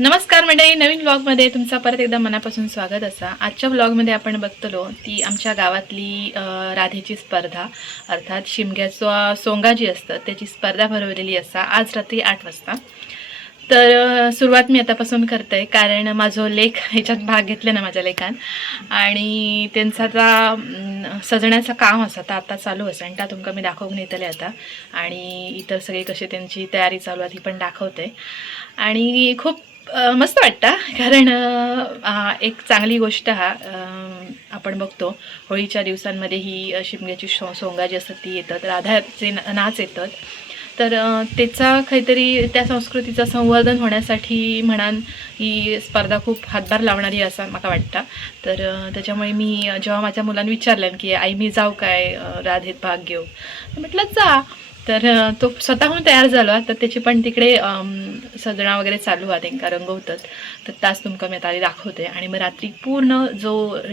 नमस्कार मंडळी, नवीन व्लॉगमध्ये तुमचा परत एकदा मनापासून स्वागत असा। आजच्या व्लॉगमध्ये आपण बघतलो ती आमच्या गावातली राधेची स्पर्धा अर्थात शिमग्याचा सोंगा जी असतं त्याची स्पर्धा भरवलेली असा आज रात्री 8 वाजता। तर सुरुवात मी आतापासून करते कारण माझो लेख ह्याच्यात भाग घेतले ना माझ्या लेखान आणि त्यांचा आता सजण्याचं काम असं आता चालू असं आणि त्या तुमका मी दाखवून येतले आता आणि इतर सगळे कसे त्यांची तयारी चालू आहे ती पण दाखवते आणि खूप मस्त वाटतं कारण एक चांगली गोष्ट आपण बघतो होळीच्या दिवसांमध्ये ही शिमग्याची सोंगा जी असतात ती येतात, राधाचे नाच येतात। तर त्याचा काहीतरी त्या संस्कृतीचं संवर्धन होण्यासाठी म्हणान ही स्पर्धा खूप हातभार लावणारी असं मला वाटतं। तर त्याच्यामुळे मी जेव्हा माझ्या मुलांनी विचारलं की आई मी जाऊ काय राधेत भाग घेऊ, म्हटलं जा। तर तो स्वतःहून तयार झाला तर त्याची पण तिकडे सजणा वगैरे चालू आहे, त्यांना रंगवतात। तर तास तुमका मी आता दाखवते आणि मग रात्री पूर्ण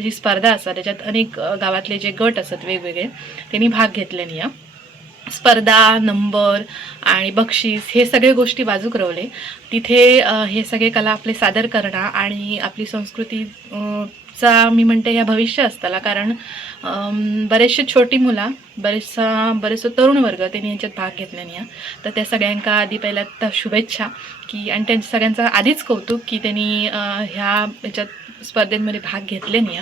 जी स्पर्धा असतात त्याच्यात अनेक गावातले जे गट असतात वेगवेगळे त्यांनी भाग घेतल्याने स्पर्धा नंबर आणि बक्षीस हे सगळे गोष्टी बाजूक रवले तिथे हे सगळे कला आपले सादर करणं आणि आपली संस्कृती चा मी म्हणते या भविष्य असताला कारण बरेचसे छोटी मुलं बरेच तरुण वर्ग त्यांनी याच्यात भाग घेतल्याने तर त्या सगळ्यांका आधी पहिल्या तर शुभेच्छा की आणि त्यांच्या सगळ्यांचं आधीच कौतुक की त्यांनी ह्या याच्यात स्पर्धेमध्ये भाग घेतल्याने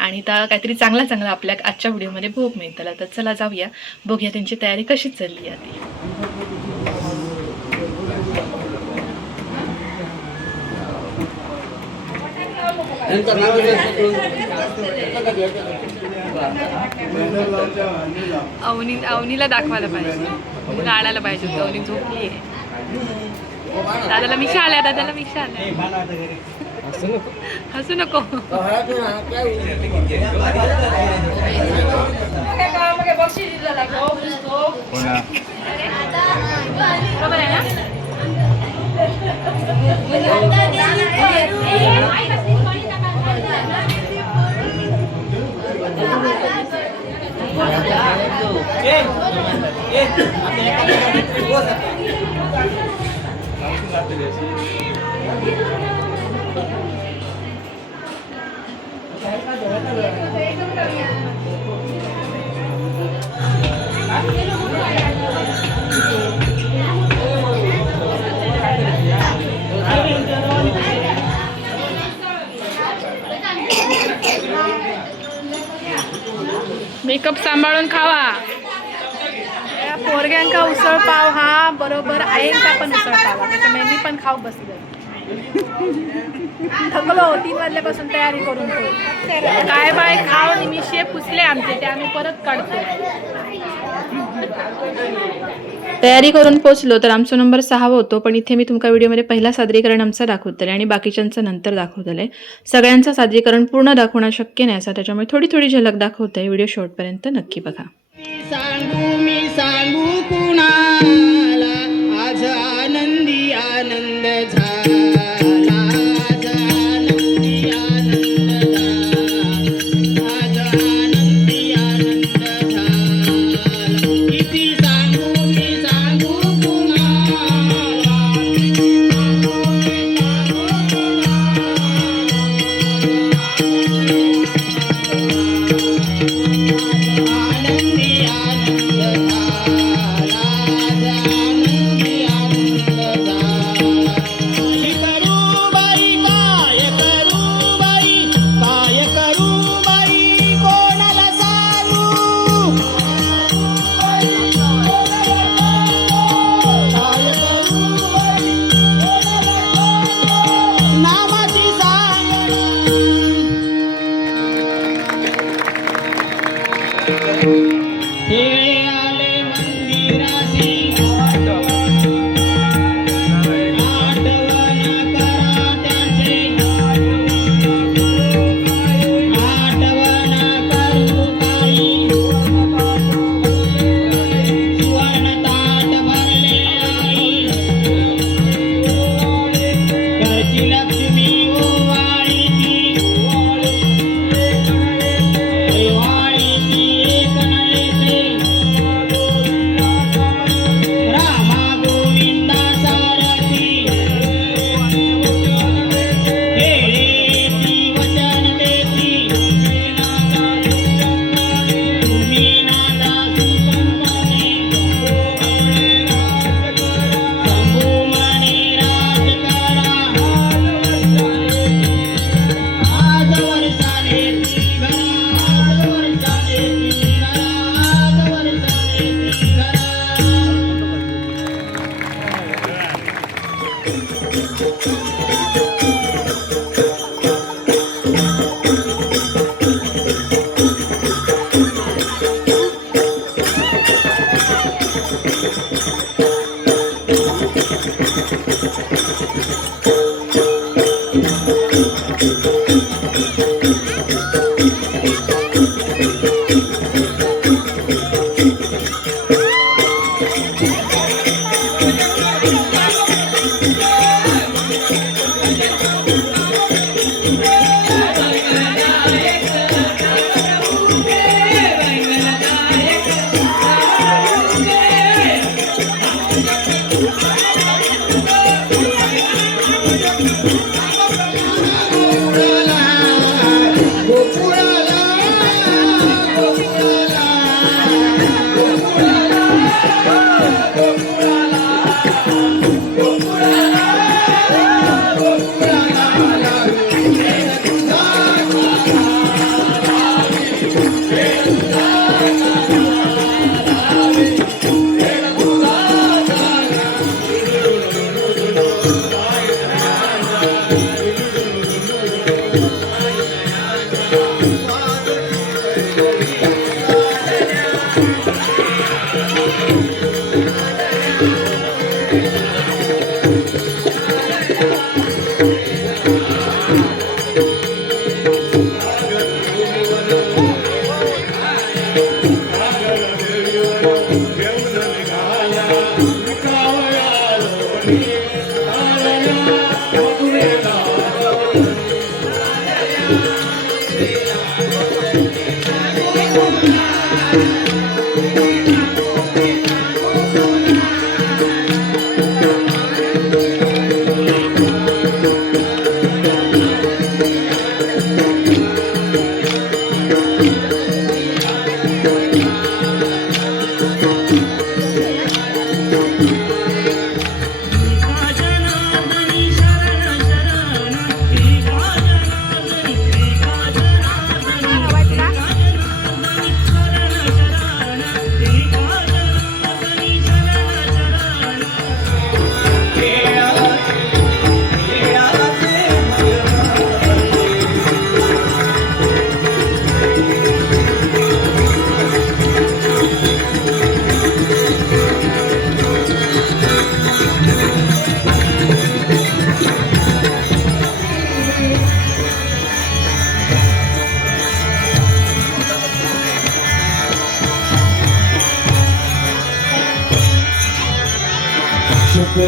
आणि त्या काहीतरी चांगला आपल्या आजच्या व्हिडिओमध्ये भोग मिळतला। तर चला जाऊया बघूया त्यांची तयारी कशी चालली आहे ती। अवनीला दाखवायला पाहिजे, गाडायला पाहिजे। अवनी झोपली आहे, दादाला मिशा आल्या, दादाला मिशा आल्या। हसू नको बरोबर आहे ना? मेकअप सांभाळून खावा। या पोरग्यांका उसळ पाव हा बरोबर आईंका पण उसळ पाव त्याच्यामुळे मी पण खाऊ बसले। थकलो 3 वाजल्यापासून तयारी करून काय बाय खाव आणि मी शेप पुसले आमचे ते आम्ही परत काढतो। तयारी करून पोचलो तर आमचा नंबर 6 होतो, पण इथे मी तुमका व्हिडिओमध्ये पहिला सादरीकरण आमचा दाखवतले आणि बाकीच्यांचं नंतर दाखवतले। सगळ्यांचं सादरीकरण पूर्ण दाखवणं शक्य नाही असं त्याच्यामुळे थोडी झलक दाखवते। व्हिडिओ शेवटपर्यंत नक्की बघा। मी सांगू कुणाला आज आनंदी आनंद झाला, आज आनंदी आनंद झाला, आज आनंदी आनंद झाला। किती सांगू मी सांगू कुणाला, आनंदी आनंद झाला।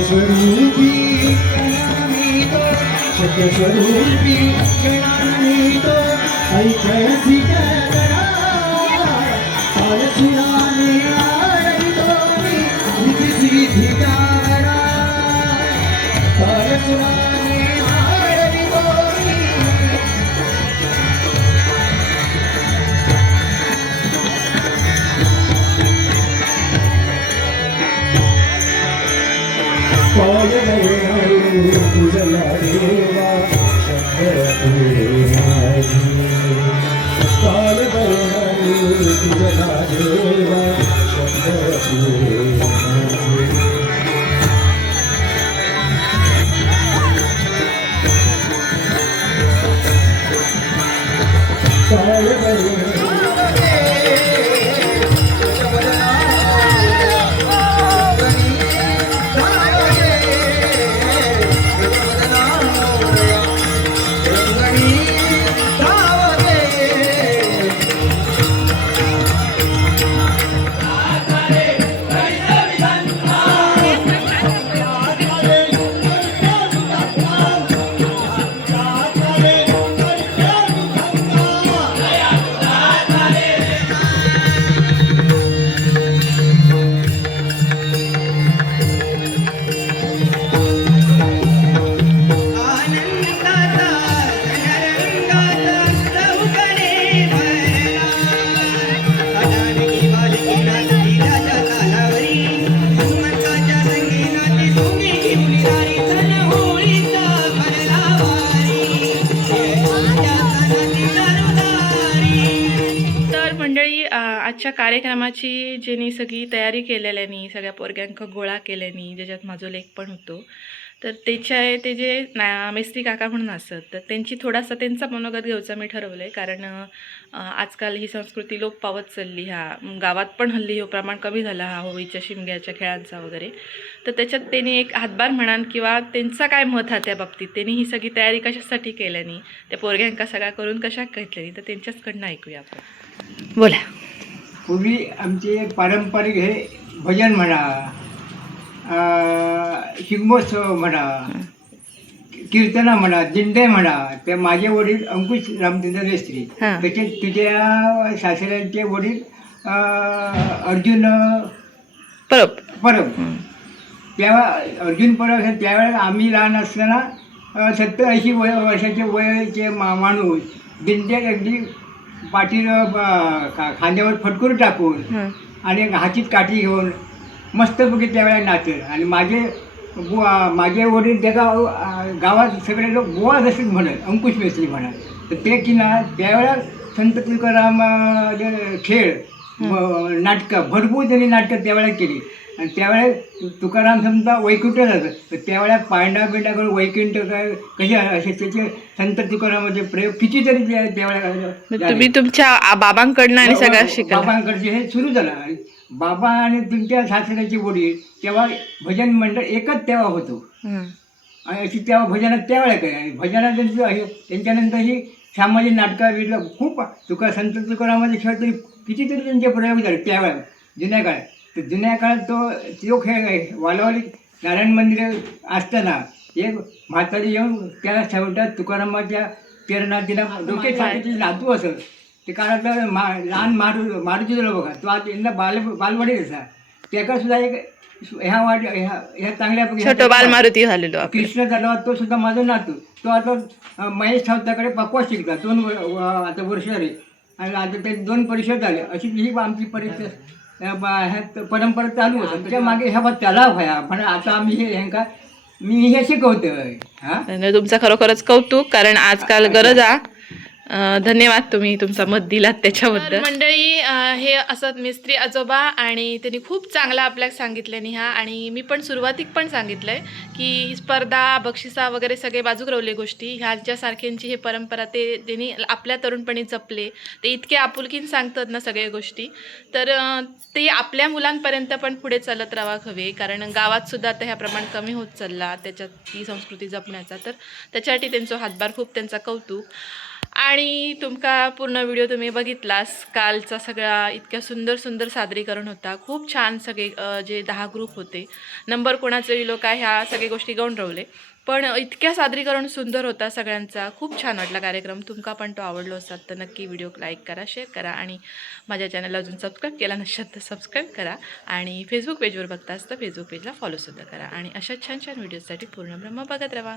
स्वरूपी गणामीतो स्वरूपी गणामीतो ऐतिहासिक गणा परशुरामे आरवितो सिद्धी गणा परशुरामे आरवितो तुझला देवा शंकर काल तुझला देवा शंकर आजच्या कार्यक्रमाची जेनी सगळी तयारी केलेल्यानी सगळ्या पोरग्यांक गोळा केल्यानी ज्याच्यात माझो लेख पण होतो तर ते जे मेस्त्री काका म्हणून असत तर त्यांची थोडासा त्यांचा मनोगत घ्यायचा मी ठरवलं आहे. कारण आजकाल ही संस्कृती लोप पावत चालली. गावात पण हल्ली हे प्रमाण कमी झालं होळीच्या शिमग्याच्या खेळांचा वगैरे. तर त्याच्यात त्यांनी एक हातभार म्हणान किंवा त्यांचा काय मत हा त्या बाबतीत, त्यांनी ही सगळी तयारी कशासाठी केल्यानी, त्या पोरग्यांका सगळ्या करून कशा घेतल्यानी, तर त्यांच्याचकडनं ऐकूया आपण. बोला. पूर्वी आमचे पारंपरिक हे भजन म्हणा, शिगमोत्सव म्हणा, कीर्तना म्हणा, दिंडे म्हणा, ते माझे वडील अंकुश रामचंद्र मेस्त्री, हां. त्याचे तुझ्या सासऱ्यांचे वडील अर्जुन परब. परब. तेव्हा अर्जुन परब हे त्यावेळेला आम्ही लहान असताना 70-80 वर्षाचे वयाचे माणूस दिंड्यात अगदी पाठी खांद्यावर फटकून टाकून आणि हातीत काठी घेऊन मस्तपैकी त्यावेळेला नाचत. आणि माझे वडील त्या गावात सगळे लोक बुवा जसे म्हणत, अंकुश मेस्त्री म्हणत. तर ते की ना त्यावेळेला संत तुकाराम खेळ नाटकं भरपूर त्यांनी नाटकं त्यावेळेला केली. आणि त्यावेळेला तुकाराम समजा वैकुंठ जातं, तर त्यावेळेला पांडा करून वैकुंठ काय कसे असे त्याचे संत तुकारामाचे प्रयोग कितीतरी त्यावेळेला तुम्ही तुमच्या बाबांकडनं आणि सगळ्या शिकला. बाबांकडचे हे सुरू झालं. आणि बाबा आणि तुमच्या सासऱ्याचे वडील तेव्हा भजन मंडळ एकच तेव्हा होतो. आणि अशी तेव्हा भजनात त्यावेळेला काय आणि भजनात त्यांच्यानंतर ही सामाजिक नाटकं वेगळं खूप संत तुकारामाचे खेळ तरी कितीतरी त्यांचे प्रयोग झाले त्यावेळेला जुन्या काळात. तर जुन्या काळात तो खेळ आहे. वालावली नारायण मंदिर असताना एक म्हातारी येऊन त्या शेवटात तुकारामाच्या पेरणा तिला डोके छातीची नातू असत. ते काळातला लहान मारुती झालं बघा, तो आज यांना बालवाडी असा. त्याका सुद्धा एक ह्या चांगल्यापैकी छोटं बाल मारुती झालेलो. कृष्ण झाला तो सुद्धा माझा नातू. तो आता महेश ठावताकडे पक्वा शिकला 2 आता वर्ष झाले. आणि आता ते 2 परीक्षा झाले. अशी ही आमची परीक्षा परंपरा चालू होती. त्याच्या मागे ह्या त्याला व्हाया पण आता आम्ही मी हे शिकवतोय. तुमचं खरोखरच कौतुक, कारण आजकाल गरज आहे. धन्यवाद तुम्ही तुमचा मत दिलात त्याच्याबद्दल. मंडळी, हे असत मिस्त्री आजोबा आणि त्यांनी खूप चांगला आपल्याला सांगितलं आणि मी पण सुरुवातीक पण सांगितलंय की स्पर्धा बक्षिसा वगैरे सगळे बाजूक रवले गोष्टी ह्याच्यासारख्यांची हे परंपरा ते त्यांनी आपल्या तरुणपणी जपले. ते इतके आपुलकीन सांगतात ना सगळ्या गोष्टी, तर ते आपल्या मुलांपर्यंत पण पुढे चालत राहावं हवे. कारण गावात सुद्धा आता ह्या प्रमाण कमी होत चालला त्याच्यात ती संस्कृती जपण्याचा. तर त्याच्यासाठी त्यांचा हातभार खूप, त्यांचा कौतुक. आणि तुमका पूर्ण व्हिडिओ तुम्ही बघितलास. कालचा सगळा इतक्या सुंदर सादरीकरण होता. खूप छान सगळे जे 10 ग्रुप होते, नंबर कोणाचं येलो काय ह्या सगळ्या गोष्टी गौण रवले. पण इतक्या सादरीकरण सुंदर होता सगळ्यांचा. खूप छान वाटला कार्यक्रम. तुमका पण तो आवडलो असतात तर नक्की व्हिडिओ लाईक करा, शेअर करा आणि माझ्या चॅनलला अजून सबस्क्राईब केला नसेल तर सबस्क्राईब करा. आणि फेसबुक पेजवर बघतास तर फेसबुक पेजला फॉलोसुद्धा करा. आणि अशा छान व्हिडिओसाठी पूर्ण ब्रह्म बघत राहा.